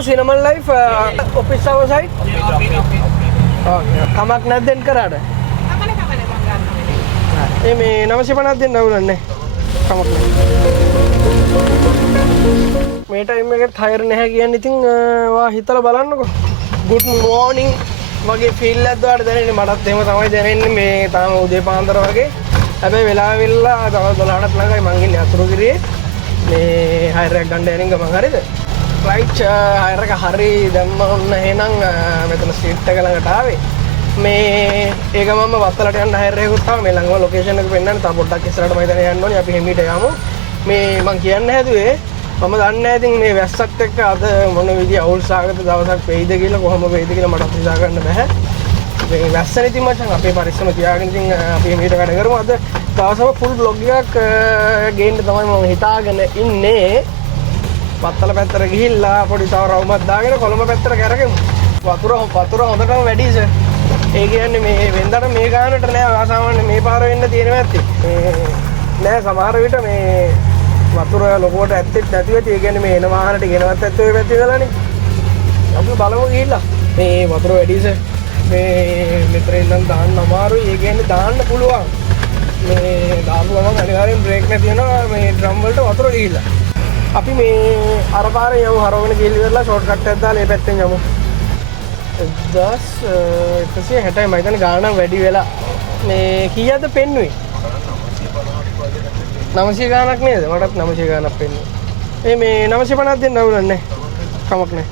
Cinnamon Life office hour side? කමක් නැද්ද දෙන්න කරාට? මේ 950ක් දෙන්න අවුලන්නේ. කමක් නැහැ. මේ ටයිම් එකේ ටයර් නැහැ කියන්නේ ඉතින් වා හිතලා බලන්නකෝ. good morning වගේ ෆීල් එකක් දාට දැනෙන්නේ මටත් එහෙම තමයි දැනෙන්නේ මේ තාම උදේ පාන්දර වගේ. හැබැයි වෙලාව වෙලා දවස් 12ට ළඟයි මං ඉන්නේ අතුරුගිරියේ. මේ හයර් එකක් ගන්න යන ගමන් හරිද? රයිට් හයර් එක හරි දැම්ම ඔන්න එහෙනම් මෙතන ස්ට්‍රීට් එක ළඟට ආවේ. මේ ඒක මම වත්තලට යන්න හයර් එකකුත් ආවා. මේ ළඟම ලොකේෂන් එක පෙන්නන්න. තා පොඩ්ඩක් ඉස්සරහට මම දැන් යන්න ඕනේ. අපි හිමීට යමු. මේ මං කියන්න හැදුවේ මම දන්නේ නැහැ ඉතින් මේ වැස්සත් එක්ක අද මොන විදිය අවුල් සාගත දවසක් වෙයිද කියලා කොහොම වෙයිද කියලා මට හිතා ගන්න බෑ. මේ වැස්සනේ ඉතින් මචං අපේ පරිස්සම තියාගෙන ඉතින් අපි හිමීට වැඩ කරමු. අද දවසම ෆුල් බ්ලොග් එකක් ගේන්න තමයි මම හිතාගෙන ඉන්නේ. වත්තල පැත්තට ගිහිල්ලා පොඩි තව රවුමක් දාගෙන කොළඹ පැත්තට කරගෙමු. වතුර හොඳටම වැඩි සර්. ඒ කියන්නේ මේ වෙන්දට මේ ගානට නෑ ආසාවන්නේ මේ පාර වෙන්න තියෙනවා ඇත්තේ. නෑ සමහර විට මේ වතුර ලොකුවට ඇත්තෙත් නැති වෙති. ඒ කියන්නේ මේ එන වාහනට ගෙනවත් ඇත්තේ ඔය පැත්තේ ඉඳලානේ. අපි බලමු ගිහිල්ලා. මේ වතුර වැඩි සර්. මේ මෙතන ඉඳන් දාන්න අමාරුයි. ඒ කියන්නේ දාන්න පුළුවන්. මේ දාපු ගමන් අනිවාර්යෙන් බ්‍රේක් නැති වෙනවා මේ ඩ්‍රම් වලට වතුර ගිහිල්ලා. අපි මේ අර පාරේ යමු හරවගෙන ගිහිල්ලා ෂෝට් කට් එකක් දාලා මේ පැත්තෙන් යමු. 160යි මම හිතන්නේ ගානක් වැඩි වෙලා. මේ කීයද පෙන්නුවේ? 900 ගානක් නේද? මටත් 900 ගානක් පෙන්නුවේ. මේ 950ක් දෙන්න අවුලක් නැහැ. කමක් නැහැ.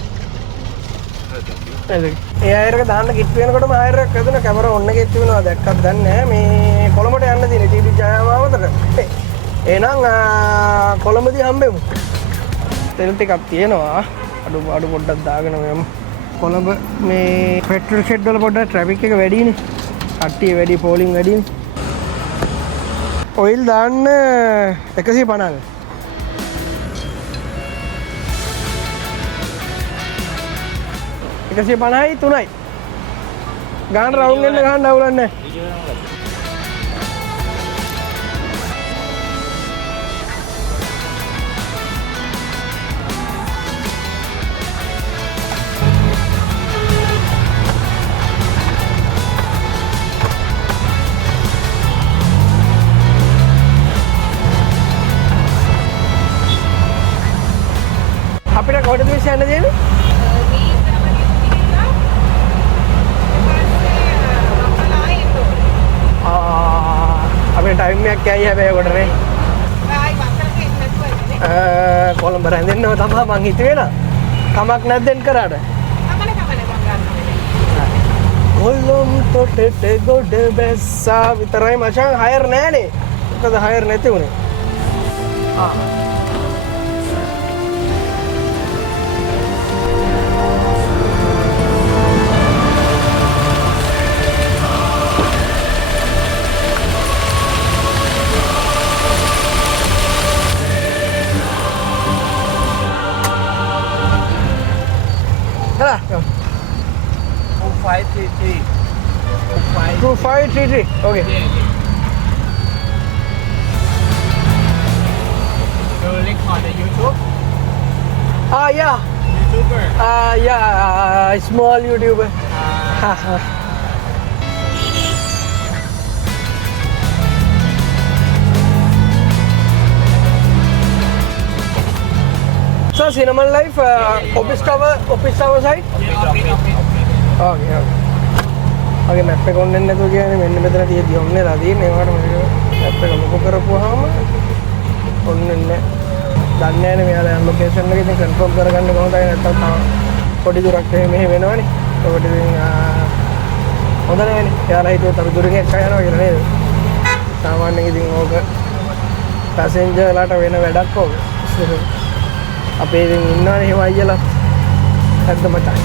ඒ අයරක දාන්න කිට් වෙනකොටම අයරක් හදන කැමරා ඔන්න එකේ තිබුණා දැක්කත් දන්නේ නැහැ. මේ කොළඹට යන්න තියෙන ටීවී ජයමාවතට. එහෙනම් කොළඹදී හම්බෙමු. තෙල් ටිකක් තියෙනවා. අඩු පොඩ්ඩක් දාගෙන යමු. කොළඹ මේ පෙට්‍රල් ෂෙඩ් වල පොඩ්ඩක් ට්‍රැෆික් එක වැඩිනේ. කට්ටිය වැඩි පෝලිං වැඩිනේ. ඔයිල් දාන්න 150ක්. 150යි 3යි. ගාන රවුම් වෙන්න ගහන්න අවුලක් නැහැ. අපිට කොහෙද මේ යන්න දෙන්නේ? අපේ ටයිම් එකක් ඇයි හැබැයි ඔකට නේ. ආයි වත්තලට එන්න නැතුව කොළඹ රැඳෙන්නව තමයි මං හිතුවේ නා. කමක් නැද්ද දෙන්න කරාට? කමනේ මං ගන්නවා. කොළඹ තොටට ගොඩ බැස්සා විතරයි මචං හයර් නෑනේ. මොකද හයර් නැති උනේ. Dah. 2533. 2533. Okay. You link on the YouTube? Yeah. YouTuber? Yeah. Small YouTuber. So Cinnamon Life office tower side? Okay. Okay, map එක ඔන්න නැතුව කියන්නේ මෙන්න මෙතන තියෙදි ඔන්නේලා තියෙන්නේ. ඒවට මැප් එක ලොකු කරපුවාම ඔන්න නැහැ. දන්නේ නැහැ මෙයාලා යන ලොකේෂන් එක ඉතින් කන්ෆර්ම් කරගන්න කොහොමදයි නැත්තම් පොඩි දුරක් මෙහෙ වෙනවනේ. ඒකට ඉතින් හොඳ නැහැනේ. එයාලා හිතුවත් අපි දුරින් එක්ක යනවා කියලා නේද? සාමාන්‍යයෙන් ඉතින් ඕක පැසෙන්ජර්ලාට වෙන වැඩක් ඕක. අපේ ඉතින් ඉන්නවනේ එහෙම අයියලා. හරිද මචං?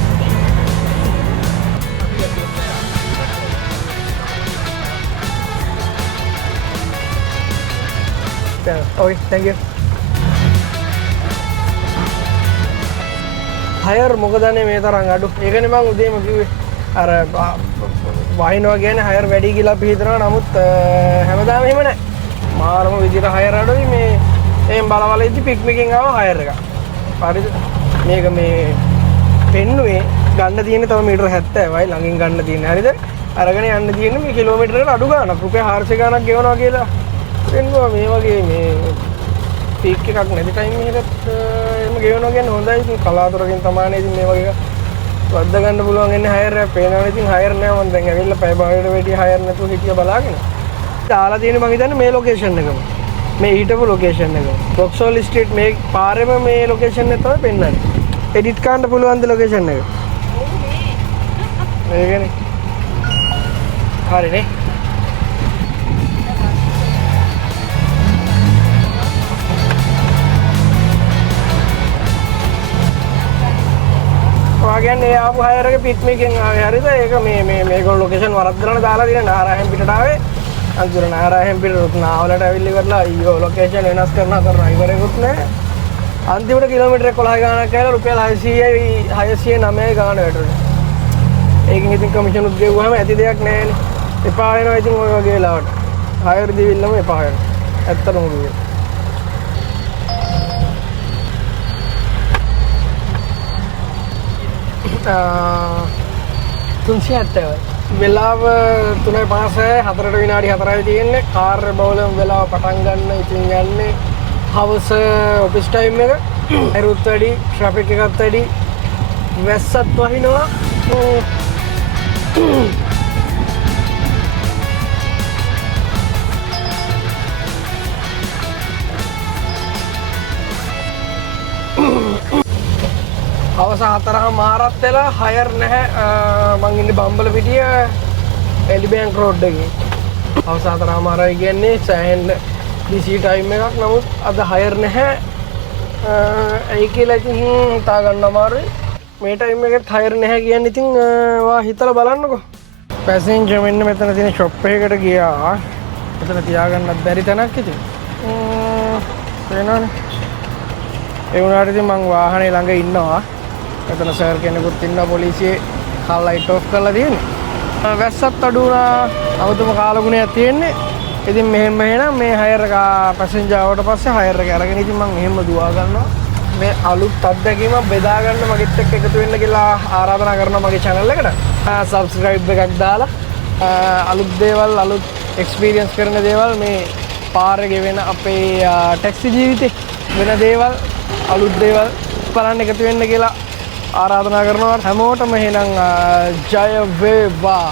Okay, thank you. හයර් මොකදනේ මේ තරම් අඩු. ඒකනේ මම උදේම කිව්වේ. අර වහිනවා කියන්නේ හයර් වැඩි කියලා අපි හිතනවා. නමුත් හැමදාම එහෙම නැහැ. මාරම විදිහට හයර් අඩුයි මේ එහෙන් බලවල ඉදි පික්නික් එකෙන් ආව හයර් එක. හරිද? මේක මේ පෙන්නුවේ ගන්න තියෙන්නේ තව මීටර 70යි ළඟින් ගන්න තියෙන්නේ. හරිද? අරගෙන යන්න තියෙන්නේ මේ කිලෝමීටරයකට අඩු ගාණක්. රුපියල් 400 ගාණක් ගෙවනවා කියලා. පෙන්නුවා මේ වගේ මේ පීක් එකක් නැති ටයිම් එකකට එම ගෙවනවා කියන්නේ හොඳයි. ඉතින් කලාතුරකින් තමයි ඉතින් මේ වගේ වද්දා ගන්න පුළුවන් එන්නේ හයර් එක. පේනවා ඉතින් හයර් නෑ මම දැන් ඇවිල්ලා පැය භාගයකට වැඩි හයර් නැතුව හිටියා බලාගෙන. දාලා තියෙන්නේ මම හිතන්නේ මේ ලොකේෂන් එකම. මේ හිටපු ලොකේෂන් එක. බොක්සෝල් ස්ට්‍රීට් මේ පාරේම මේ ලොකේෂන් එක තමයි පෙන්නන්නේ. එඩිට් කරන්න පුළුවන් ද ලොකේෂන් එක? මේකනේ. හරිනේ. ඔයාගන්නේ ආපු හයර් එක පිට්මිකෙන් ආවේ හරිද? ඒක මේගොල්ලෝ ලොකේෂන් වරද්දලා දාලා තියෙන නාරායන් පිටට ආවේ. අන්තිර නාරායන් පිටට නාවලට ඇවිල්ලි කරලා අයියෝ ලොකේෂන් වෙනස් කරනවා ඉවරෙකුත් නැහැ. අන්තිමට කිලෝමීටර් 11 ගාණක් කියලා රුපියල් 609 ගාණ වැටුණා. ඒකෙන් ඉතින් කමිෂන් උත් ගෙවුවාම ඇති දෙයක් නැහැනේ. එපා වෙනවා ඉතින් ඔය වගේ වෙලාවට. හයර් දෙවිල්ලම එපා වෙනවා. ඇත්තටම කිව්වේ. වෙලාව 3:56 4ට විනාඩි 4යි තියෙන්නේ. කාර්ය බහුලම වෙලාව පටන් ගන්න ඉතින් යන්නේ හවස ඔෆිස් ටයිම් එක. ඇරුත් වැඩි, ට්‍රැෆික් එකත් වැඩි, වැස්සත් වහිනවා. හවස 4:00 වෙලා හයර් නැහැ. මං ඉන්නේ බම්බල පිටිය එලිබැංක් රෝඩ් එකේ. හවස 4:00 කියන්නේ සෑහෙන බිසි ටයිම් එකක්. නමුත් අද හයර් නැහැ. ඒ කියලා ඉතින් හිතා ගන්න අමාරුයි. මේ ටයිම් එකෙත් හයර් නැහැ කියන්නේ ඉතින් ඔයා හිතලා බලන්නකෝ. පැසෙන්ජර් මෙන්න මෙතන තියෙන ෂොප් එකකට ගියා. මෙතන තියාගන්නත් බැරි තැනක් ඉතින්. තේනවනේ. ඒ වුණාට ඉතින් මං වාහනේ ළඟ ඉන්නවා. මෙතන සර් කෙනෙකුත් ඉන්නවා පොලිසියේ කාල් ලයිට් ඔෆ් කරලා තියෙන්නේ. වැස්සත් අඩු වුණා. අවුතුම කාලගුණයක් තියෙන්නේ. ඉතින් මෙහෙම එහෙනම් මේ හයර් එක පැසෙන්ජර් ආවට පස්සේ හයර් එක අරගෙන ඉතින් මම එහෙම දුවා ගන්නවා. මේ අලුත් අත්දැකීමක් බෙදා ගන්න මගෙත් එක්ක එකතු වෙන්න කියලා ආරාධනා කරනවා මගේ channel එකට. subscribe එකක් දාලා අලුත් දේවල් අලුත් experience කරන දේවල් මේ පාරේ ගෙවෙන අපේ ටැක්සි ජීවිතේ වෙන දේවල් අලුත් දේවල් බලන්න එකතු වෙන්න කියලා ආරාධනා කරනවා. හැමෝටම එහෙනම් ජය වේවා.